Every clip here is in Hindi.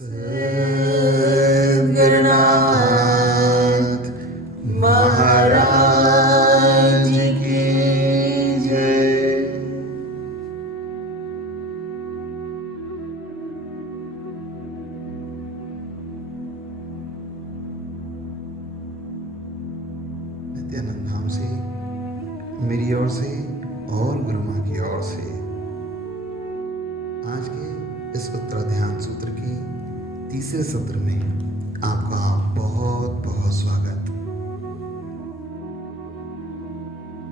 सद्गुरुनाथ महाराज की जय। नित्यानंद धाम से मेरी ओर से और गुरु माँ की ओर से आज के इस उत्तराध्यान सूत्र के तीसरे सत्र में आपका बहुत बहुत स्वागत।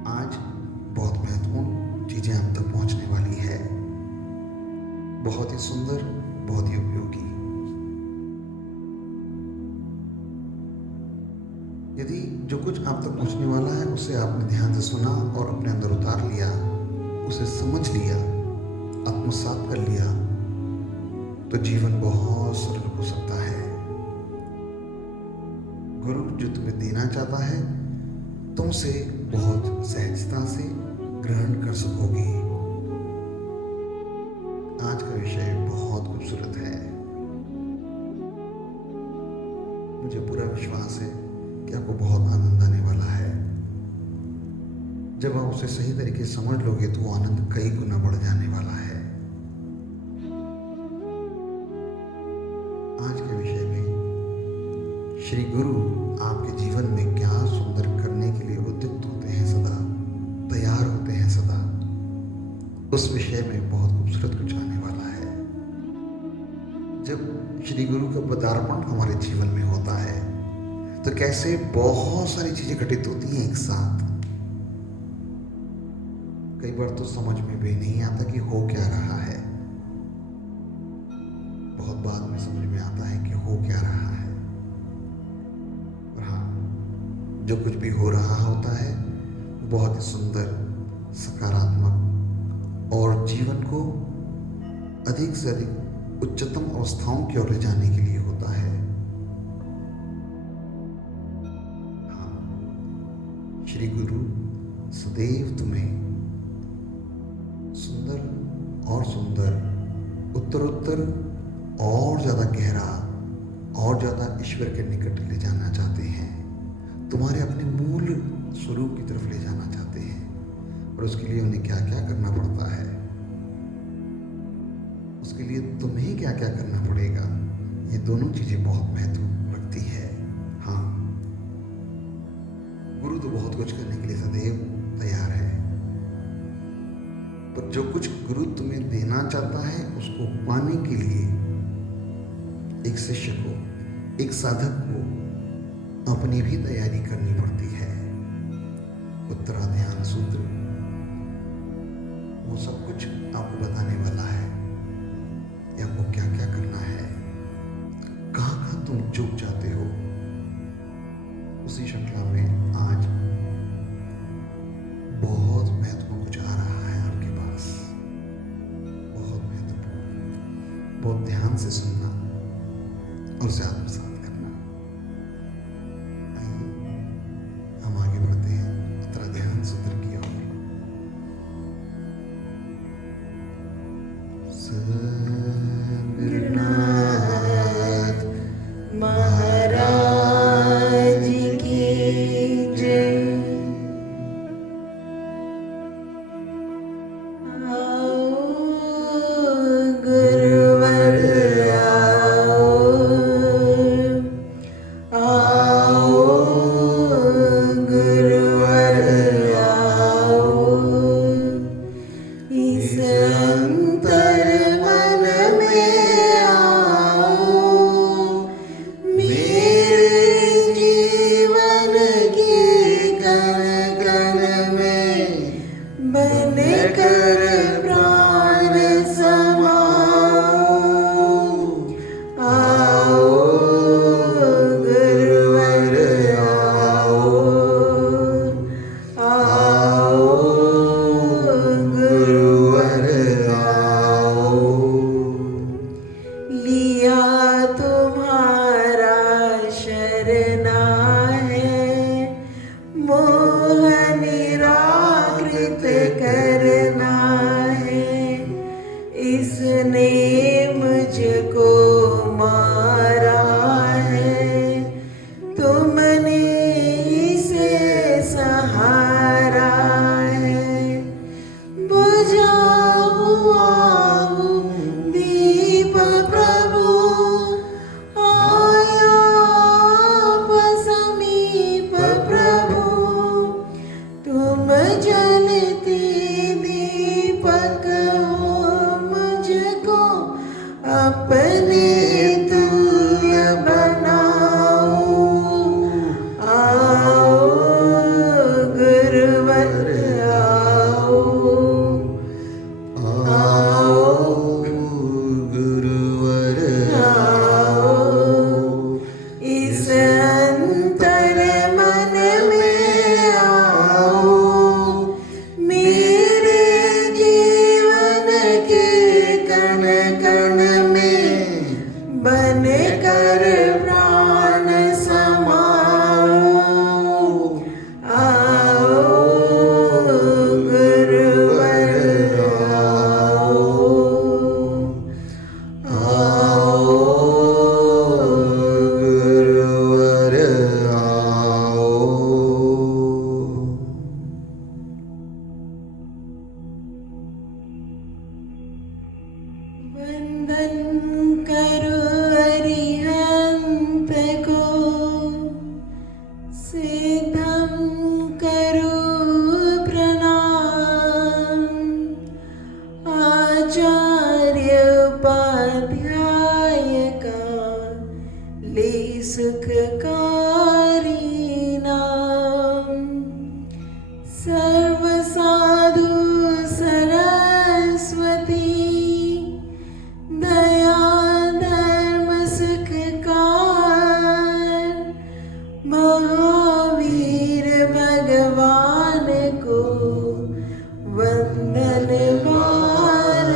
आज बहुत महत्वपूर्ण चीजें आप तक पहुंचने वाली है, बहुत ही सुंदर, बहुत ही उपयोगी। यदि जो कुछ आप तक पहुंचने वाला है उसे आपने ध्यान से सुना और अपने अंदर उतार लिया, उसे समझ लिया, आत्मसात कर लिया, तो जीवन बहुत सरल हो सकता है। गुरु जो तुम्हें देना चाहता है तुम उसे बहुत सहजता से ग्रहण कर सकोगे। आज का विषय बहुत खूबसूरत है। मुझे पूरा विश्वास है कि आपको बहुत आनंद आने वाला है। जब आप उसे सही तरीके से समझ लोगे तो वो आनंद कई गुना बढ़ जाने वाला है। आज के विषय में श्री गुरु आपके जीवन में क्या सुंदर करने के लिए उद्युक्त होते हैं, सदा तैयार होते हैं सदा, उस विषय में बहुत खूबसूरत कुछ आने वाला है। जब श्री गुरु का पदार्पण हमारे जीवन में होता है तो कैसे बहुत सारी चीजें घटित होती हैं एक साथ। कई बार तो समझ में भी नहीं आता कि हो क्या रहा है, बहुत बाद में समझ में आता है कि हो क्या रहा है। और हाँ, जो कुछ भी हो रहा होता है बहुत ही सुंदर, सकारात्मक और जीवन को अधिक से अधिक उच्चतम अवस्थाओं की ओर ले जाने के लिए होता है। हाँ, श्री गुरु सदैव तुम्हें सुंदर और सुंदर, उत्तरोत्तर और ज्यादा गहरा और ज्यादा ईश्वर के निकट ले जाना चाहते हैं, तुम्हारे अपने मूल स्वरूप की तरफ ले जाना चाहते हैं। और उसके लिए उन्हें क्या क्या करना पड़ता है, उसके लिए तुम्हें क्या क्या करना पड़ेगा, ये दोनों चीजें बहुत महत्व रखती है। हाँ, गुरु तो बहुत कुछ करने के लिए सदैव तैयार है, पर जो कुछ गुरु तुम्हें देना चाहता है उसको पाने के लिए एक शिष्य को, एक साधक को अपनी भी तैयारी करनी पड़ती है। उत्तराध्यान सूत्र वो सब कुछ आपको बताने वाला है कि आपको क्या क्या करना है, कहाँ कहाँ तुम चूक जाते हो। उसी श्रृंखला में आज बहुत महत्वपूर्ण कुछ आ रहा है आपके पास, बहुत महत्वपूर्ण। बहुत ध्यान से सुनना और उसे आत्मसात करना। आइए हम आगे बढ़ते हैं उत्तराध्यान सूत्र की ओर। सद्गुरुनाथ महाराज की जय। इसने मुझको आओ दीप प्रभु आया समीप प्रभु तुम जलती दीपक हो मुझको अपने तुल्य बनाओ आओ गुरुवर आओ आओ गुरुवर आओ इस अंतर मन में आओ मेरे जीवन के कण कण में बन कर प्राण समाओ आओ गुरुवर आओ आओ गुरुवर आओ। वंदन करो अरिहंत को सिद्धम करो प्रणाम आचार्य उपाध्याय का ले सुखकारी नाम सर्व साधु सरस्वती दया धर्म सुखकार महावीर भगवान को वंदन बारंबार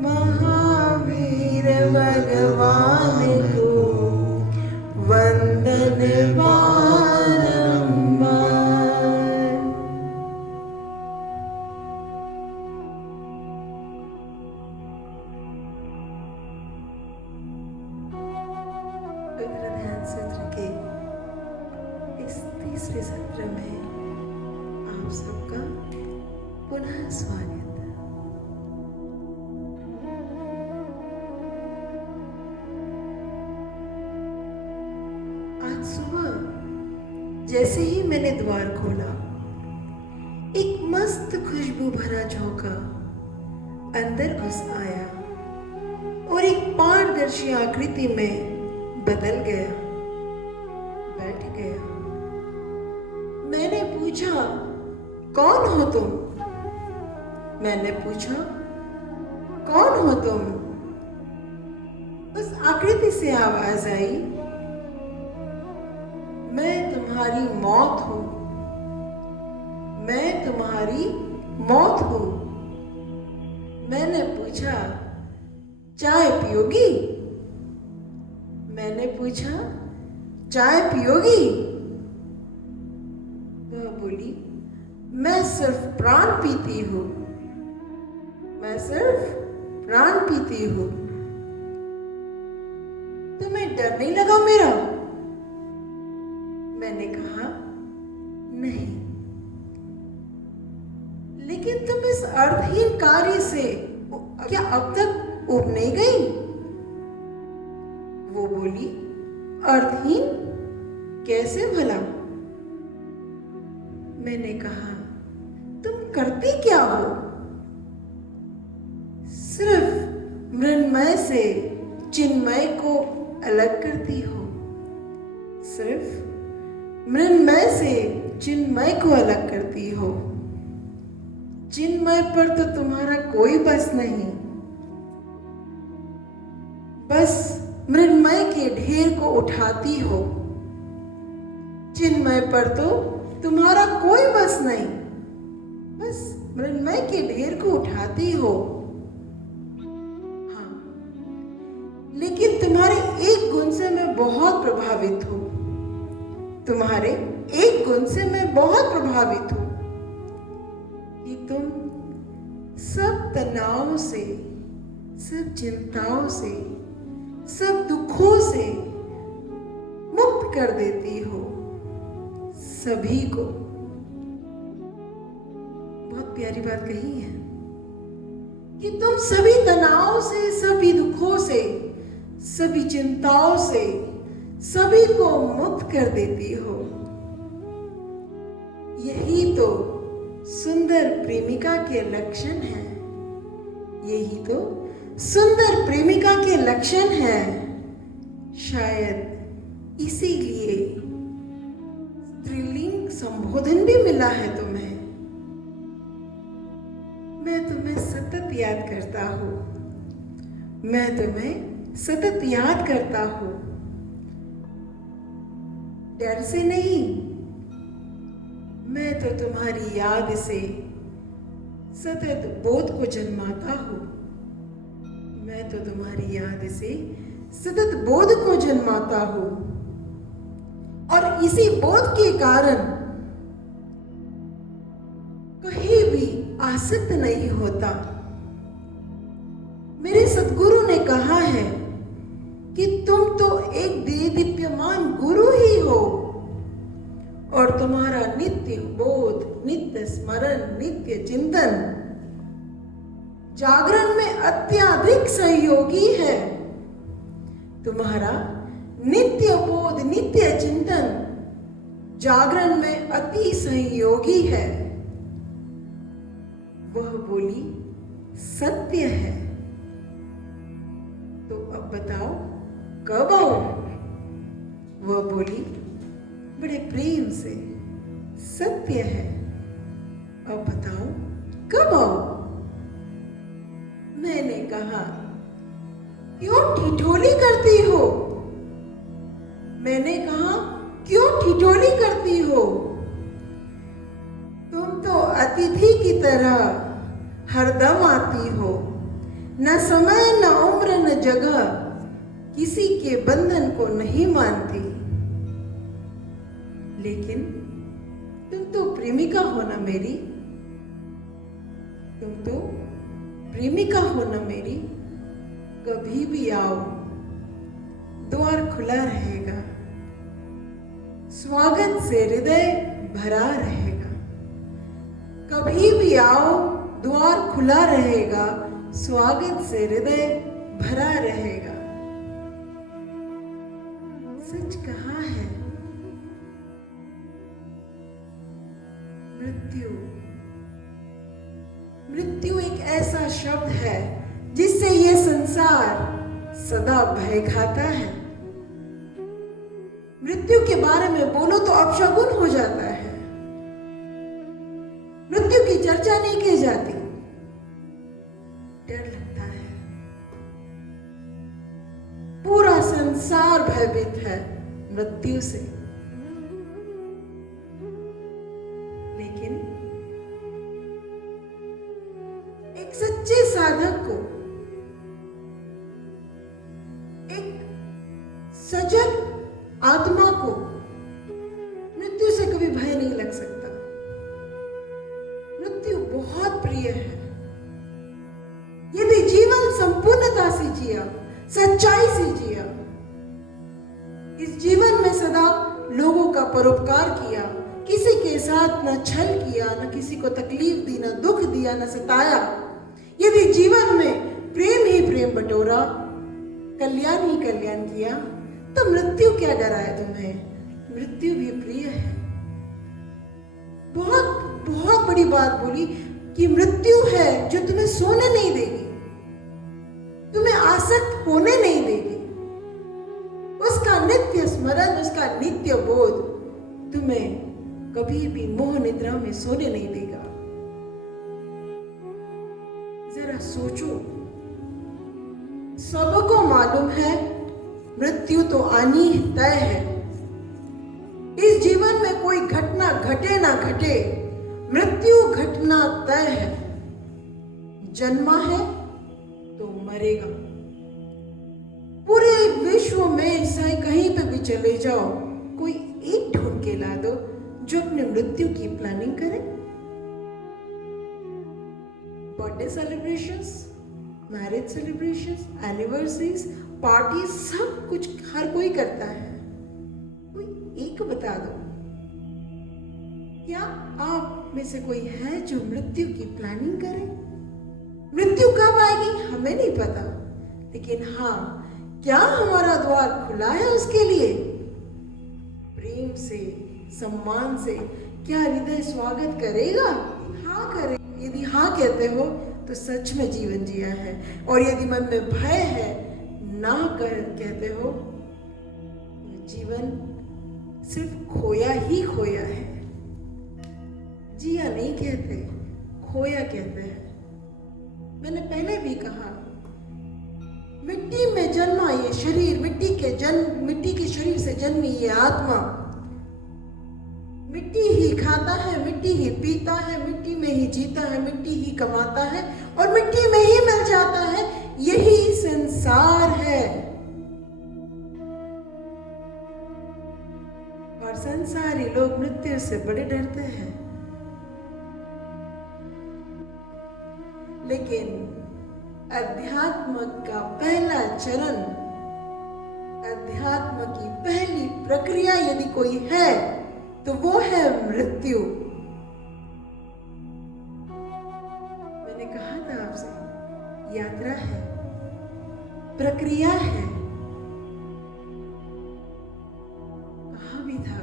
महावीर भगवान को वंदन बारंबार। पवित्र ध्यान सत्र के इस तीसरे सत्र में आप सबका पुनः स्वागत। आज सुबह जैसे ही मैंने द्वार खोला एक मस्त खुशबू भरा झोंका अंदर घुस आया और एक पारदर्शी आकृति में बदल गया बैठ गया। मैंने पूछा कौन हो तुम? मैंने पूछा कौन हो तुम? उस आकृति से आवाज आई मैं तुम्हारी मौत हूं मैं तुम्हारी मौत हूं। मैंने पूछा चाय पियोगी? मैंने पूछा चाय पियोगी? वह बोली मैं सिर्फ प्राण पीती हूं मैं सिर्फ प्राण पीती हूं। तुम्हें डर नहीं लगा मेरा? मैंने कहा नहीं। लेकिन तुम इस अर्थहीन कार्य से क्या अब तक उब नहीं गई? वो बोली अर्थहीन कैसे भला? मैंने कहा तुम करती क्या हो? सिर्फ मृण्मय से चिन्मय को अलग करती हो सिर्फ मृण्मय से चिन्मय को अलग करती हो। चिन्मय पर तो तुम्हारा कोई बस नहीं बस मृण्मय के ढेर को उठाती हो। चिन्मय पर तो तुम्हारा कोई बस नहीं बस मृण्मय के ढेर को उठाती हो। हाँ लेकिन तुम्हारे एक गुण से मैं बहुत प्रभावित हूं तुम्हारे एक गुण से मैं बहुत प्रभावित हूं कि तुम सब तनाव से सब चिंताओं से सब दुखों से मुक्त कर देती हो सभी को। बहुत प्यारी बात कही है कि तुम सभी तनाव से, सभी दुखों से, सभी चिंताओं से सभी को मुक्त कर देती हो। यही तो सुंदर प्रेमिका के लक्षण है। यही तो सुंदर प्रेमिका के लक्षण है। शायद इसीलिए स्त्रीलिंग संबोधन भी मिला है तुम्हें। मैं तुम्हें सतत याद करता हूँ। मैं तुम्हें सतत याद करता हूँ। डर से नहीं, मैं तो तुम्हारी याद से सतत बोध को जन्माता हूँ। मैं तो तुम्हारी याद से सतत बोध को जन्माता हूँ और इसी बोध के कारण कहीं भी आसक्त नहीं होता। मेरे सद्गुरु ने कहा है कि तुम तो एक दीप्यमान गुरु ही हो और तुम्हारा नित्य बोध, नित्य स्मरण, नित्य चिंतन जागरण में अत्यधिक सहयोगी है। तुम्हारा नित्य बोध, नित्य चिंतन जागरण में अति सहयोगी है। वह बोली सत्य है। तो अब बताओ कब आओ? वह बोली बड़े प्रेम से सत्य है। अब बताओ कब आओ? मैंने कहा क्यों ठिठोली करती हो? मैंने कहा क्यों ठिठोली करती हो? तुम तो अतिथि की तरह हरदम आती हो, न समय न उम्र न जगह, किसी के बंधन को नहीं मानती। लेकिन तुम तो प्रेमिका हो ना मेरी। तुम तो प्रेमिका हो ना मेरी। कभी भी आओ, द्वार खुला रहेगा, स्वागत से हृदय भरा रहेगा। कभी भी आओ, द्वार खुला रहेगा, स्वागत से हृदय भरा रहेगा। सच कहा है मृत्यु। मृत्यु एक ऐसा शब्द है जिससे यह संसार सदा भय खाता है। मृत्यु के बारे में बोलो तो अपशगुन हो जाता है। मृत्यु की चर्चा नहीं की जाती, डर लगता है। पूरा संसार भयभीत है मृत्यु से। लेकिन एक सच्चे साधक को, एक सजग आत्मा को मृत्यु से कभी भय नहीं लग सकता। मृत्यु बहुत प्रिय है। यदि जीवन संपूर्णता से जिया, सच्चाई से जिया, इस जीवन में सदा लोगों का परोपकार किया, किसी के साथ न छल किया, न किसी को तकलीफ दी, न दुख दिया, न सताया, यदि जीवन में प्रेम ही प्रेम बटोरा, कल्याण ही कल्याण किया, तो मृत्यु क्या डराए तुम्हें? मृत्यु भी प्रिय है। बहुत बहुत बड़ी बात बोली कि मृत्यु है जो तुम्हें सोने नहीं देगी, तुम्हें आसक्त होने नहीं देगी। उसका नित्य स्मरण, उसका नित्य बोध तुम्हें कभी भी मोह निद्रा में सोने नहीं देगा। जरा सोचो, सबको मालूम है मृत्यु तो आनी तय है। इस जीवन में कोई घटना घटे ना घटे, मृत्यु घटना तय है। जन्मा है तो मरेगा। पूरे विश्व में चाहे कहीं पे भी चले जाओ, कोई एक ढूंढ के ला दो जो अपने मृत्यु की प्लानिंग करे। Birthday celebrations, marriage celebrations, anniversaries, party, सब कुछ हर कोई करता है। कोई एक बता दो, क्या आप में से कोई है जो मृत्यु की प्लानिंग करे? मृत्यु कब आएगी हमें नहीं पता, लेकिन हाँ, क्या हमारा द्वार खुला है उसके लिए? प्रेम से, सम्मान से क्या हृदय स्वागत करेगा? हाँ करे। यदि हाँ कहते हो तो सच में जीवन जिया है, और यदि मन में भय है, ना कहते हो, तो जीवन सिर्फ खोया ही खोया है। जिया नहीं कहते, खोया कहते हैं। मैंने पहले भी कहा, मिट्टी में जन्मा ये शरीर, मिट्टी के शरीर से जन्मी ये आत्मा मिट्टी ही खाता है, मिट्टी ही पीता है, मिट्टी में ही जीता है, मिट्टी ही कमाता है और मिट्टी में ही मिल जाता है। यही संसार है। और संसारी लोग मृत्यु से बड़े डरते हैं। लेकिन अध्यात्म का पहला चरण, अध्यात्म की पहली प्रक्रिया यदि कोई है तो वो है मृत्यु। मैंने कहा था आपसे, यात्रा है, प्रक्रिया है। कहा भी था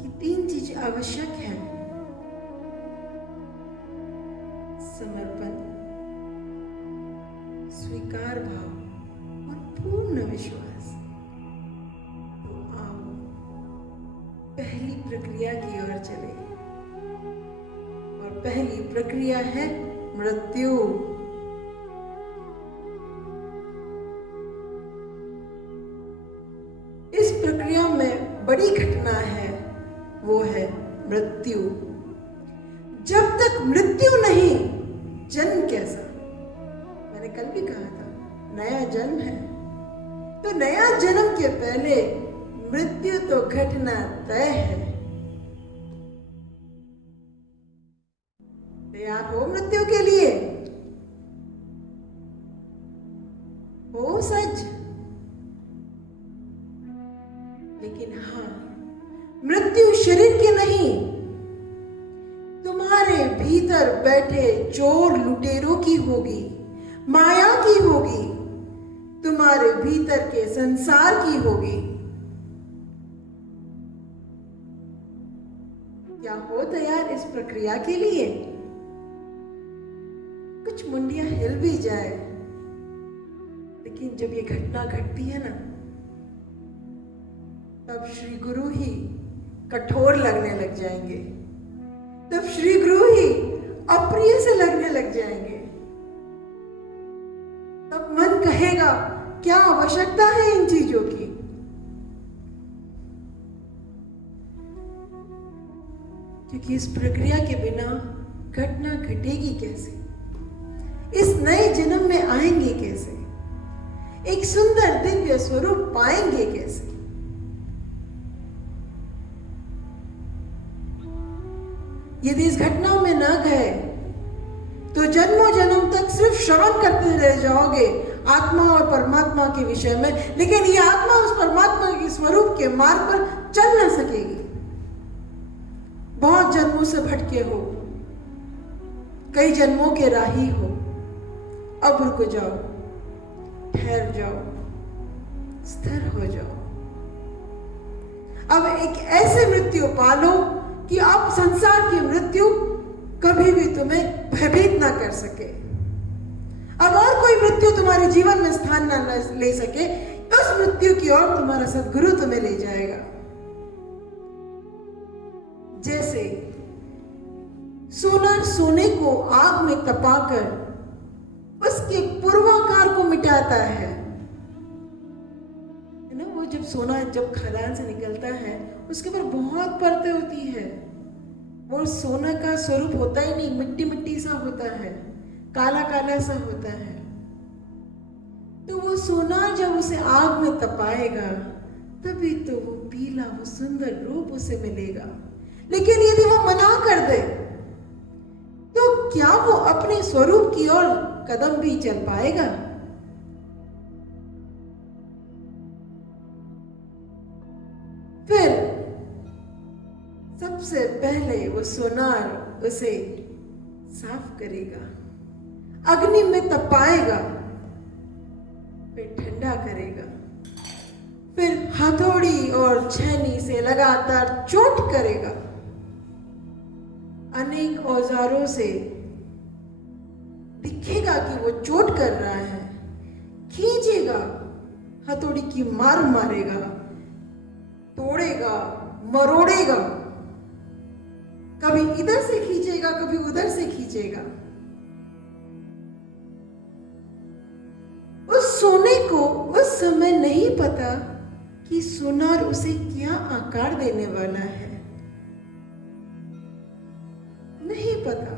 कि 3 चीज आवश्यक है: समर्पण, स्वीकार भाव और पूर्ण विश्वास। तो आओ पहली प्रक्रिया की ओर चले, और पहली प्रक्रिया है मृत्यु। इस प्रक्रिया में बड़ी घटना है, वो है मृत्यु। जब तक मृत्यु नहीं, जन्म कैसा? मैंने कल भी कहा था, नया जन्म है। तो नया जन्म के पहले मृत्यु तो घटना तय है। तैयार हो मृत्यु के लिए? हो सच? लेकिन हाँ, मृत्यु शरीर की नहीं, तुम्हारे भीतर बैठे चोर लुटेरों की होगी, माया की होगी, तुम्हारे भीतर के संसार की होगी। क्या हो तैयार इस प्रक्रिया के लिए? कुछ मुंडियां हिल भी जाए, लेकिन जब ये घटना घटती है ना, तब श्री गुरु ही कठोर लगने लग जाएंगे, तब श्री गुरु ही अप्रिय से लगने लग जाएंगे। तब मन कहेगा, क्या आवश्यकता है इन चीजों की? क्योंकि इस प्रक्रिया के बिना घटना घटेगी कैसे? इस नए जन्म में आएंगे कैसे? एक सुंदर दिव्य स्वरूप पाएंगे कैसे? यदि इस घटना में न गए तो जन्मों जन्म तक सिर्फ श्रवण करते रह जाओगे आत्मा और परमात्मा के विषय में, लेकिन ये आत्मा उस परमात्मा के स्वरूप के मार्ग पर चल न सकेगी। बहुत जन्मों से भटके हो, कई जन्मों के राही हो। अब रुक जाओ, ठहर जाओ, स्थिर हो जाओ। अब एक ऐसे मृत्यु पालो कि अब संसार की मृत्यु कभी भी तुम्हें भयभीत ना कर सके। अब और कोई मृत्यु तुम्हारे जीवन में स्थान ना ले सके। उस मृत्यु की ओर तुम्हारा सद्गुरु तुम्हें ले जाएगा। जैसे सोना सोने को आग में तपाकर उसके पूर्वाकार को मिटाता है ना। वो जब सोना जब खदान से निकलता है, उसके ऊपर बहुत परतें होती है। वो सोना का स्वरूप होता ही नहीं, मिट्टी मिट्टी सा होता है, काला काला सा होता है। तो वो सोना जब उसे आग में तपाएगा, तभी तो वो पीला, वो सुंदर रूप उसे मिलेगा। लेकिन यदि वो मना कर दे, तो क्या वो अपने स्वरूप की ओर कदम भी चल पाएगा? फिर सबसे पहले वो सोनार उसे साफ करेगा, अग्नि में तपाएगा, फिर ठंडा करेगा, फिर हथौड़ी और छेनी से लगातार चोट करेगा, अनेक औजारों से दिखेगा कि वो चोट कर रहा है, खींचेगा, हथौड़ी की मार मारेगा, तोड़ेगा, मरोड़ेगा, कभी इधर से खींचेगा, कभी उधर से खींचेगा। उस सोने को उस समय नहीं पता कि सोनार उसे क्या आकार देने वाला है, नहीं पता,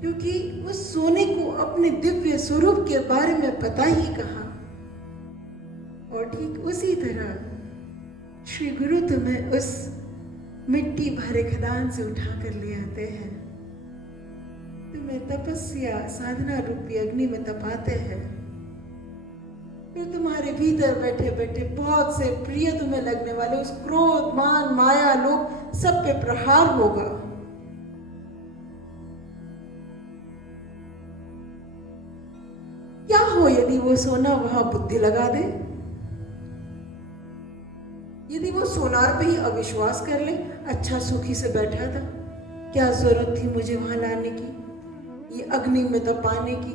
क्योंकि उस सोने को अपने दिव्य स्वरूप के बारे में पता ही कहा। और ठीक उसी तरह श्री गुरु तुम्हें उस मिट्टी भरे खदान से उठाकर ले आते हैं, तुम्हें तपस्या साधना रूपी अग्नि में तपाते हैं, फिर तुम्हारे भीतर बैठे बैठे बहुत से प्रिय तुम्हें लगने वाले उस क्रोध, मान, माया, लोभ सब पे प्रहार होगा। क्या हो यदि वो सोना वहां बुद्धि लगा दे, यदि वो सोनार पे ही अविश्वास कर ले, अच्छा सुखी से बैठा था, क्या जरूरत थी मुझे वहां लाने की, ये अग्नि में तपाने की,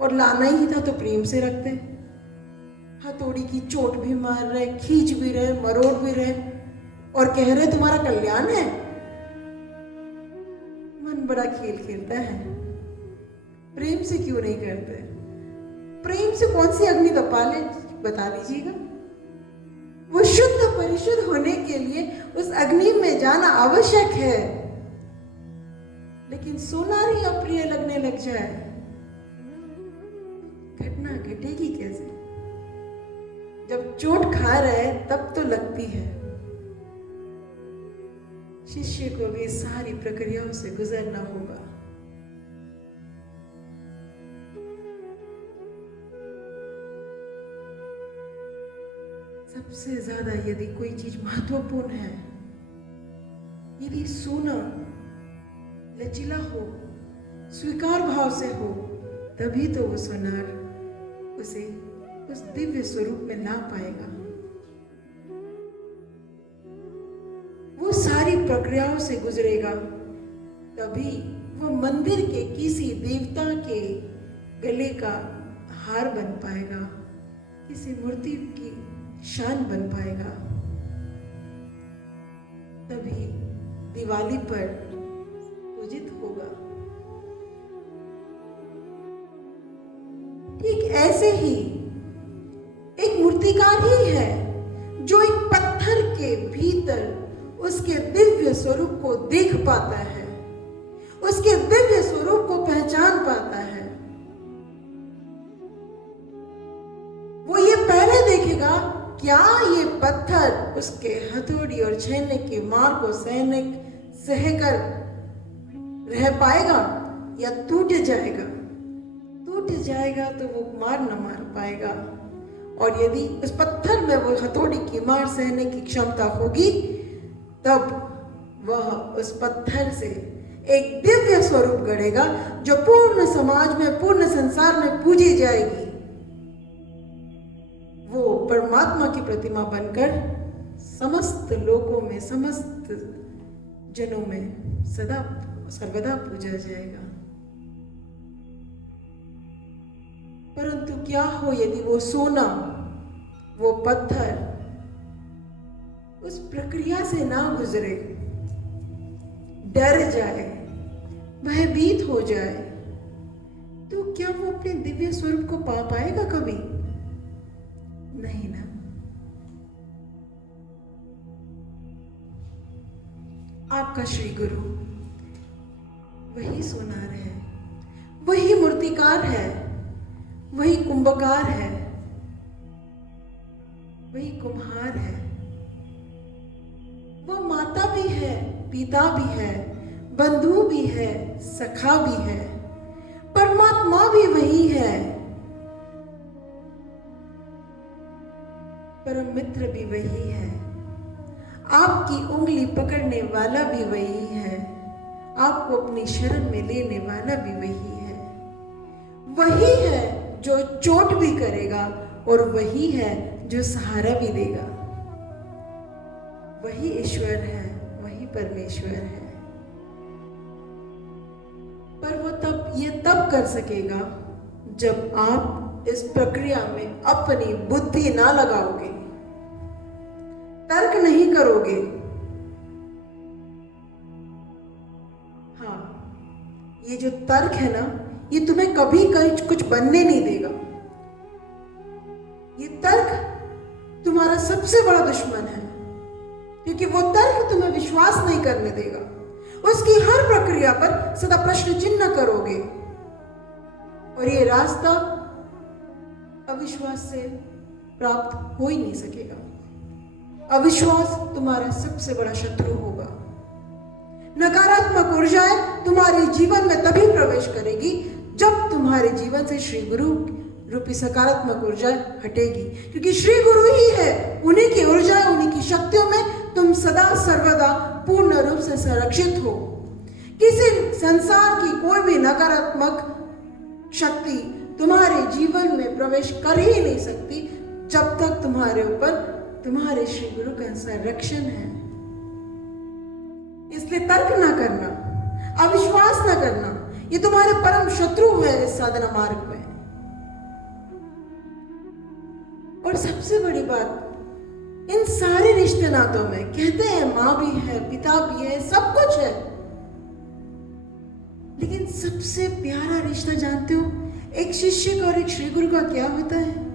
और लाना ही था तो प्रेम से रखते, हथौड़ी की चोट भी मार रहे, खींच भी रहे, मरोड़ भी रहे, और कह रहे तुम्हारा कल्याण है। मन बड़ा खेल खेलता है, प्रेम से क्यों नहीं करते? प्रेम से कौन सी अग्नि तपा ले, बता दीजिएगा। वो शुद्ध परिशुद्ध होने के लिए उस अग्नि में जाना आवश्यक है, लेकिन सोनार ही अप्रिय लगने लग जाए, घटना घटेगी कैसे? जब चोट खा रहे तब तो लगती है। शिष्य को भी सारी प्रक्रियाओं से गुजरना होगा। सबसे ज्यादा यदि कोई चीज महत्वपूर्ण है, यदि सोना लचीला हो, स्वीकार भाव से हो, तभी तो वो सोनार उसे उस दिव्य स्वरूप में ला पाएगा। वो सारी प्रक्रियाओं से गुजरेगा, तभी वो मंदिर के किसी देवता के गले का हार बन पाएगा, किसी मूर्ति की शान बन पाएगा। तभी दिवाली पर पूजित होगा। ठीक ऐसे ही एक मूर्तिकार ही है जो एक पत्थर के भीतर उसके दिव्य स्वरूप को देख पाता है, उसके दिव्य स्वरूप को पहचान पाता है। वो ये पहले देखेगा क्या ये पत्थर उसके हथौड़ी और छेने की मार को सहकर रह पाएगा या टूट जाएगा। टूट जाएगा तो वो मार न मार पाएगा, और यदि उस पत्थर में वो हथौड़ी की मार सहने की क्षमता होगी, तब वह उस पत्थर से एक दिव्य स्वरूप गढ़ेगा जो पूर्ण समाज में, पूर्ण संसार में पूजी जाएगी। वो परमात्मा की प्रतिमा बनकर समस्त लोगों में, समस्त जनों में सदा सर्वदा पूजा जाएगा। परंतु क्या हो यदि वो सोना, वो पत्थर उस प्रक्रिया से ना गुजरे, डर जाए, भयभीत हो जाए, तो क्या वो अपने दिव्य स्वरूप को पा पाएगा कभी? नहीं ना। आपका श्री गुरु वही सोनार है, वही मूर्तिकार है, वही कुंभकार है, वही कुम्हार है। वह माता भी है, पिता भी है, बंधु भी है, सखा भी है, परमात्मा भी वही है, परम मित्र भी वही है। आपकी उंगली पकड़ने वाला भी वही है, आपको अपनी शरण में लेने वाला भी वही है। वही है जो चोट भी करेगा और वही है जो सहारा भी देगा। वही ईश्वर है, वही परमेश्वर है। पर वो तब कर सकेगा जब आप इस प्रक्रिया में अपनी बुद्धि ना लगाओगे, तर्क नहीं करोगे। हाँ, ये जो तर्क है ना, ये तुम्हें कभी कुछ बनने नहीं देगा। ये तर्क तुम्हारा सबसे बड़ा दुश्मन है, क्योंकि वो तर्क तुम्हें विश्वास नहीं करने देगा। उसकी हर प्रक्रिया पर सदा प्रश्न चिन्ह करोगे और ये रास्ता अविश्वास से प्राप्त हो ही नहीं सकेगा। अविश्वास तुम्हारा सबसे बड़ा शत्रु होगा। नकारात्मक ऊर्जाएं तुम्हारे जीवन में तभी प्रवेश करेगी जब तुम्हारे जीवन से श्री गुरु रूपी सकारात्मक ऊर्जा हटेगी, क्योंकि श्री गुरु ही है, उन्हीं की ऊर्जा, उन्हीं की शक्तियों में तुम सदा सर्वदा पूर्ण रूप से संरक्षित हो। किसी संसार की कोई भी नकारात्मक शक्ति तुम्हारे जीवन में प्रवेश कर ही नहीं सकती जब तक तुम्हारे ऊपर तुम्हारे श्री गुरु का संरक्षण है। इसलिए तर्क ना करना, अविश्वास ना करना, ये तुम्हारे परम शत्रु है इस साधना मार्ग में। और सबसे बड़ी बात, इन सारे रिश्ते नातों में कहते हैं माँ भी है, पिता भी है, सब कुछ है, लेकिन सबसे प्यारा रिश्ता जानते हो एक शिष्य का और एक श्री गुरु का क्या होता है?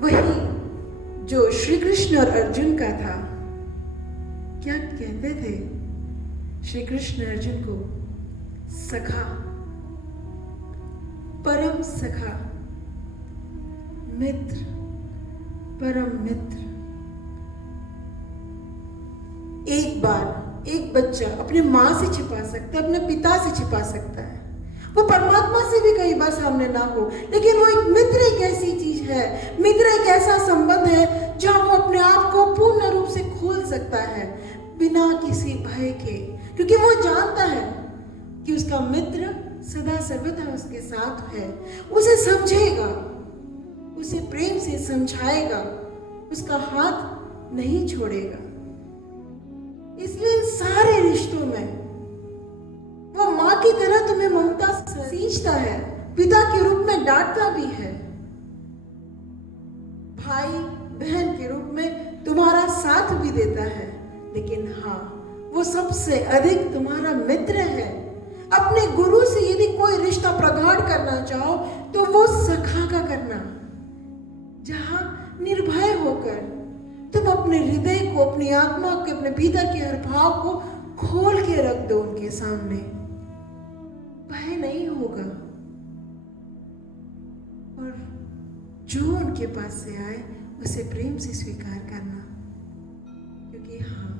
वही जो श्री कृष्ण और अर्जुन का था। क्या कहते थे श्री कृष्ण अर्जुन को? सखा, परम सखा, मित्र, परम मित्र। एक बार एक बच्चा अपने माँ से छिपा सकता है, अपने पिता से छिपा सकता है, वो परमात्मा से भी कई बार सामने ना हो, लेकिन वो एक मित्र एक ऐसी चीज है, मित्र एक ऐसा संबंध है जहाँ वो अपने आप को पूर्ण रूप से खोल सकता है बिना किसी भय के, क्योंकि वो जानता है कि उसका मित्र सदा सर्वदा उसके साथ है, उसे समझेगा, उसे प्रेम से समझाएगा, उसका हाथ नहीं छोड़ेगा। इसलिए इन सारे रिश्तों में वो माँ की तरह तुम्हें ममता सींचता है, पिता के रूप में डांटता भी है, भाई बहन के रूप में तुम्हारा साथ भी देता है, लेकिन हाँ, वो सबसे अधिक तुम्हारा मित्र है। अपने गुरु से यदि कोई रिश्ता प्रगाढ़ करना चाहो तो वो सखा का करना, जहां निर्भय होकर तुम अपने हृदय को, अपनी आत्मा के, अपने भीतर के हर भाव को खोल के रख दो उनके सामने। भय नहीं होगा और जो उनके पास से आए उसे प्रेम से स्वीकार करना, क्योंकि हाँ,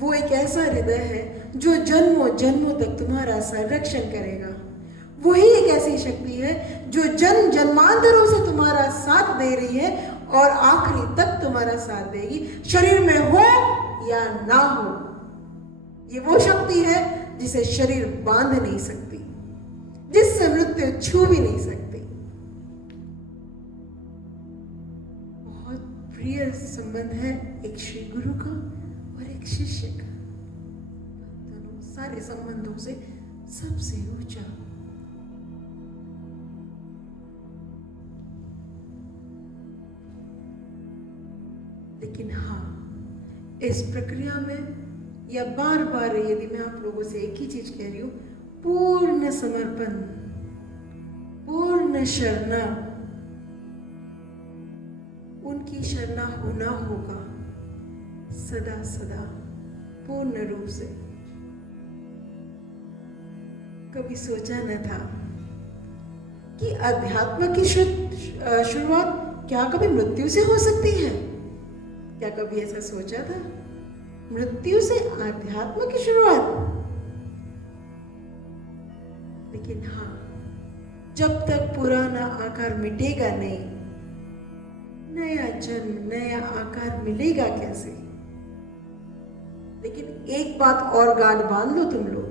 वो एक ऐसा हृदय है जो जन्मों जन्मों तक तुम्हारा संरक्षण करेगा। वही एक ऐसी शक्ति है जो जन्म जन्मांतरों से तुम्हारा साथ दे रही है और आखिरी तक तुम्हारा साथ देगी, शरीर में हो या ना हो। ये वो शक्ति है जिसे शरीर बांध नहीं सकती, जिससे मृत्यु छू भी नहीं सकती। बहुत प्रिय संबंध है एक श्री गुरु का और एक शिष्य का, दोनों सारे संबंधों से सबसे ऊंचा। लेकिन हाँ, इस प्रक्रिया में या बार बार यदि मैं आप लोगों से एक ही चीज कह रही हूं, पूर्ण समर्पण, पूर्ण शरणा, उनकी शरणा होना होगा सदा सदा पूर्ण रूप से। कभी सोचा न था कि अध्यात्म की शुरुआत क्या कभी मृत्यु से हो सकती है? क्या कभी ऐसा सोचा था? मृत्यु से आध्यात्म की शुरुआत? लेकिन हाँ, जब तक पुराना आकार मिटेगा नहीं, नए नया जन्म, नया आकार मिलेगा कैसे? लेकिन एक बात और गांठ बांध लो तुम लोग,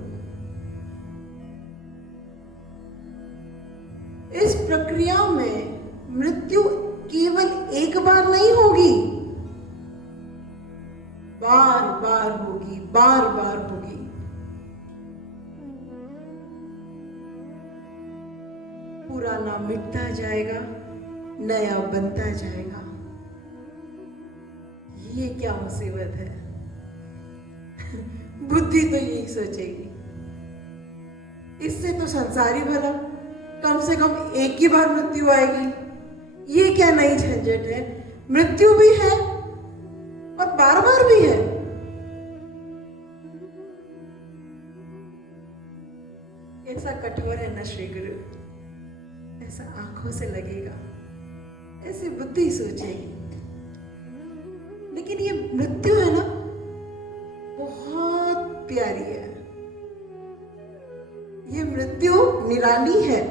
इस प्रक्रिया में मृत्यु केवल एक बार नहीं होगी, बार बार होगी, बार बार होगी। पुराना मिटता जाएगा, नया बनता जाएगा। ये क्या मुसीबत है? बुद्धि तो यही सोचेगी, इससे तो संसारी भला, कम से कम एक ही बार मृत्यु आएगी। ये क्या नई झंझट है? मृत्यु भी है और बार बार भी है। ऐसा कठोर है ना श्री गुरु, ऐसा आंखों से लगेगा, ऐसी बुद्धि सोचेगी। लेकिन ये मृत्यु है ना, बहुत प्यारी है। ये मृत्यु निराली है,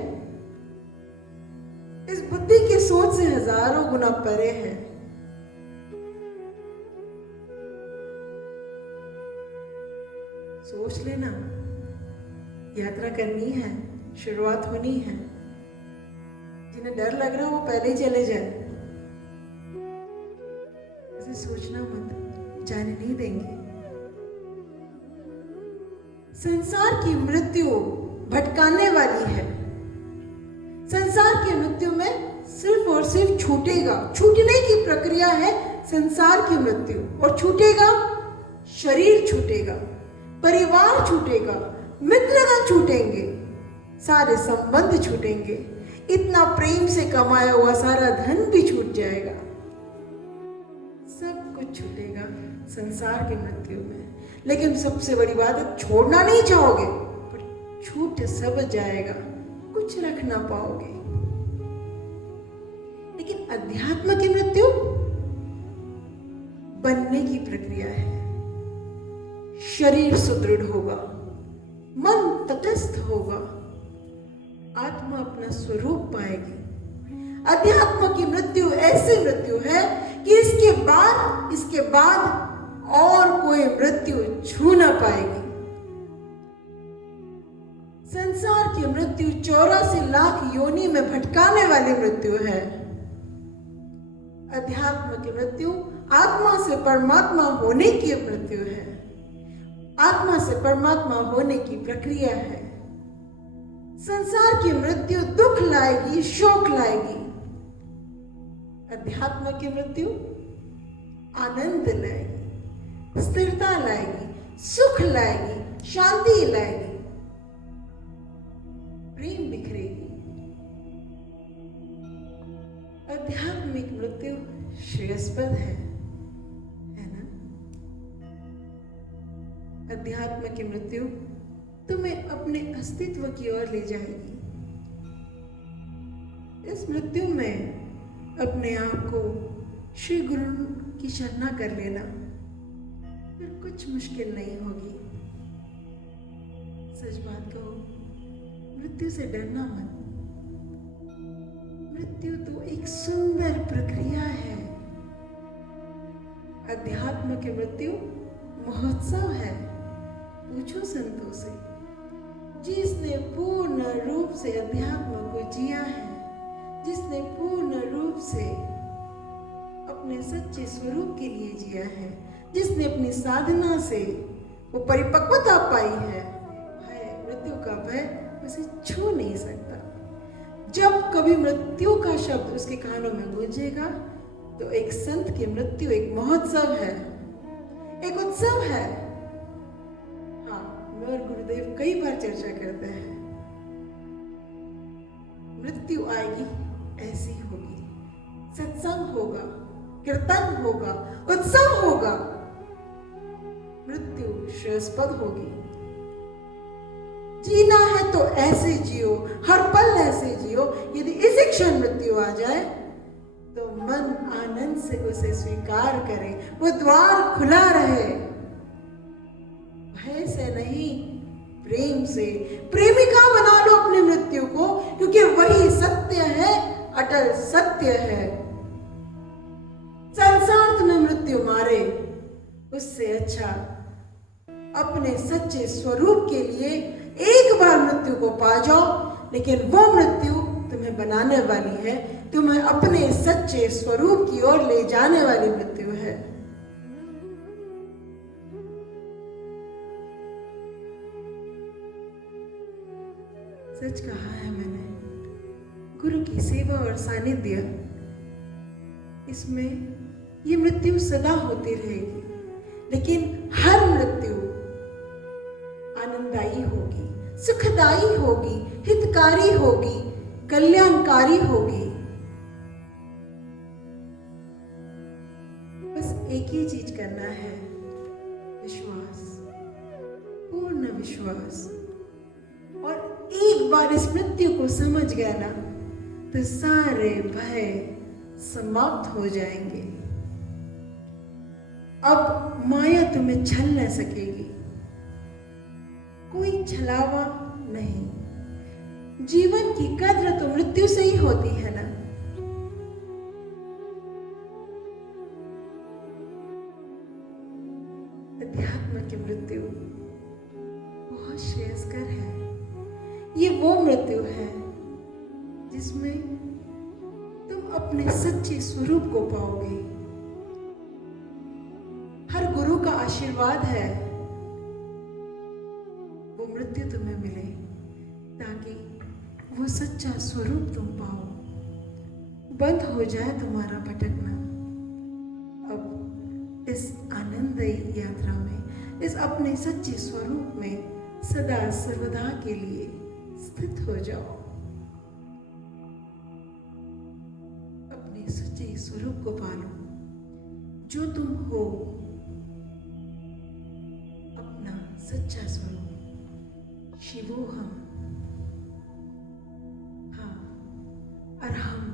इस बुद्धि की सोच से हजारों गुना परे है। सोच लेना, यात्रा करनी है, शुरुआत होनी है। जिन्हें डर लग रहा है वो पहले ही चले जाए। ऐसे सोचना मत, जाने नहीं देंगे। संसार की मृत्यु भटकाने वाली है। संसार की मृत्यु में सिर्फ और सिर्फ छूटेगा, छूटने की प्रक्रिया है संसार की मृत्यु। और छूटेगा, शरीर छूटेगा, परिवार छूटेगा, मित्रगण छूटेंगे, सारे संबंध छूटेंगे, इतना प्रेम से कमाया हुआ सारा धन भी छूट जाएगा। सब कुछ छूटेगा संसार की मृत्यु में। लेकिन सबसे बड़ी बात है, छोड़ना नहीं चाहोगे, पर छूट सब जाएगा, कुछ रख ना पाओगे। लेकिन अध्यात्म की मृत्यु बनने की प्रक्रिया है। शरीर सुदृढ़ होगा, मन तटस्थ होगा, आत्मा अपना स्वरूप पाएगी। अध्यात्म की मृत्यु ऐसी मृत्यु है कि इसके बाद और कोई मृत्यु छू ना पाएगी। संसार की मृत्यु 84 लाख योनि में भटकाने वाली मृत्यु है। अध्यात्म की मृत्यु आत्मा से परमात्मा होने की मृत्यु है। आत्मा से परमात्मा होने की प्रक्रिया है। संसार की मृत्यु दुख लाएगी, शोक लाएगी। अध्यात्म की मृत्यु आनंद लाएगी, स्थिरता लाएगी, सुख लाएगी, शांति लाएगी, प्रेम बिखरेगी। आध्यात्मिक मृत्यु श्रेयस्पद है ना? अध्यात्म की मृत्यु तुम्हें अपने अस्तित्व की ओर ले जाएगी। इस मृत्यु में अपने आप को श्री गुरु की शरणा कर लेना, फिर कुछ मुश्किल नहीं होगी। सच बात कहो, मृत्यु से डरना मत। मृत्यु तो एक सुंदर प्रक्रिया है। अध्यात्म की मृत्यु महोत्सव है। पूछो संतों से, जिसने पूर्ण रूप से अध्यात्म को जिया है, जिसने पूर्ण रूप से अपने सच्चे स्वरूप के लिए जिया है, जिसने अपनी साधना से वो परिपक्वता पाई है, मृत्यु का भय उसे छू नहीं सकता। जब कभी मृत्यु का शब्द उसके कानों में गूंजेगा तो एक संत की मृत्यु एक महोत्सव है, एक उत्सव है। हाँ, मैं और गुरुदेव कई बार चर्चा करते हैं, मृत्यु आएगी ऐसी होगी, सत्संग होगा, कीर्तन होगा, उत्सव होगा, मृत्यु श्रेयस्पद होगी। जीना है तो ऐसे जियो, हर पल ऐसे जियो। यदि इसी क्षण मृत्यु आ जाए तो मन आनंद से उसे स्वीकार करे, वो द्वार खुला रहे, भय से नहीं, प्रेम से। प्रेमिका बना लो अपनी मृत्यु को, क्योंकि वही सत्य है, अटल सत्य है। तुम्हें मृत्यु मारे, उससे अच्छा अपने सच्चे स्वरूप के लिए एक बार मृत्यु को पा जाओ। लेकिन वो मृत्यु तुम्हें बनाने वाली है, तुम्हें अपने सच्चे स्वरूप की ओर ले जाने वाली मृत्यु है। सच कहा है मैंने, गुरु की सेवा और सानिध्य, इसमें ये मृत्यु सदा होती रहेगी। लेकिन हर मृत्यु आनंददायी होगी, सुखदायी होगी, हितकारी होगी, कल्याणकारी होगी। बस एक ही चीज करना है, विश्वास, पूर्ण विश्वास। और एक बार इस मृत्यु को समझ गया ना, तो सारे भय समाप्त हो जाएंगे। अब माया तुम्हें छल न सकेगी, कोई छलावा नहीं। जीवन की कद्र तो मृत्यु से ही होती है ना। अध्यात्म की मृत्यु बहुत श्रेयस्कर है। ये वो मृत्यु है जिसमें तुम अपने सच्चे स्वरूप को पाओगे। हर गुरु का आशीर्वाद है वो मृत्यु तुम्हें मिले, ताकि वो सच्चा स्वरूप तुम पाओ। बंद हो जाए तुम्हारा भटकना। अब इस आनंदमयी यात्रा में, इस अपने सच्चे स्वरूप में सदा सर्वदा के लिए स्थित हो जाओ। अपने सच्चे स्वरूप को पालो, जो तुम हो, अपना सच्चा स्वरूप, शिवोहम। हाँ, अरहम।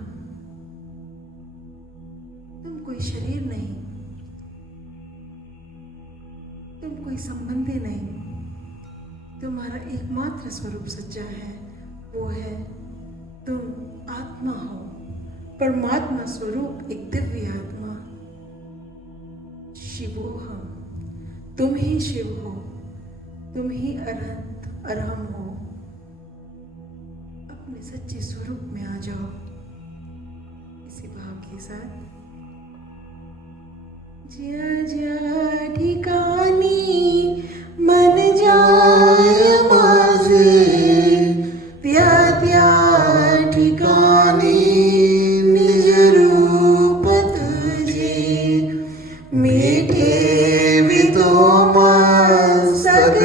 तुम कोई शरीर नहीं, तुम कोई संबंधी नहीं। तुम्हारा एकमात्र स्वरूप सच्चा है, वो है तुम आत्मा हो, परमात्मा स्वरूप, एक दिव्य आत्मा। शिवोहम, तुम ही शिव हो, तुम ही अनंत अरहम हो। अपने सच्चे स्वरूप में आ जाओ इसी भाव के साथ। ज्या ज्या ठिकाणी मन जाय माझे, त्या त्या ठिकाणी निज रूप तुझे। मी ठेवितो मस्तक